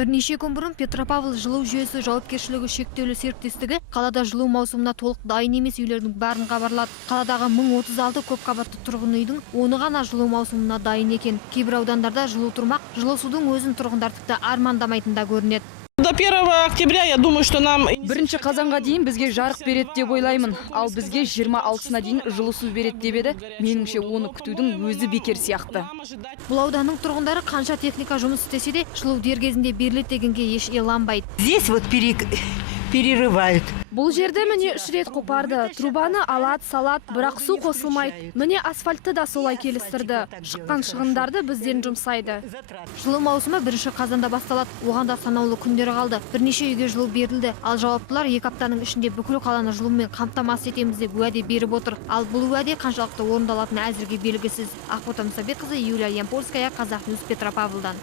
Бірнеше күн бұрын Петропавл жылу жүйесі жауапкершілігі шектеулі серіктестігі қалада жылу маусымына толық дайын емес үйлердің бәрін хабарлады. Қаладағы 1036 көпқабатты тұрғын үйдің 10-ы ғана жылу маусымына дайын екен. Кейбір аудандарда жылу тұрмақ, жылу судың өзін тұрғындар тіпті армандамайтында көрінеді. До 1 октября, я думаю, что нам... 1 қазанға дейін бізге жарық береді деп ойлаймын. Ал бізге 26-ына дейін жылу су береді деп еді. Меніңше оны күтудің өзі бекер сияқты. Бұл ауданның тұрғындары қанша техника жұмыс істесе де, жылу дер кезінде беріледі дегенге еш иланбайды. Здесь вот перерывают. Бұл жерде міне 3 рет қопарды. Трубаны алады, салат, бірақ су қосылмайды. Міне асфальтты да солай келістірді. Шыққан шығындарды бізден жұмсайды. Жылу маусымы 1 қазанда басталады. Оған да санаулы күндері қалды. Бірнеше үйге жылу берілді. Ал жауаптылар 2 аптаның ішінде бүкіл қаланы жылумен қамтамасыз етеміз деп уәде беріп отыр. Ал бұл уәде қаншалықты орындалатыны әзірге белгісіз. Ақбота Мұсабекқызы, Юлия Ямпольская, Казахньюс, Петропавлдан.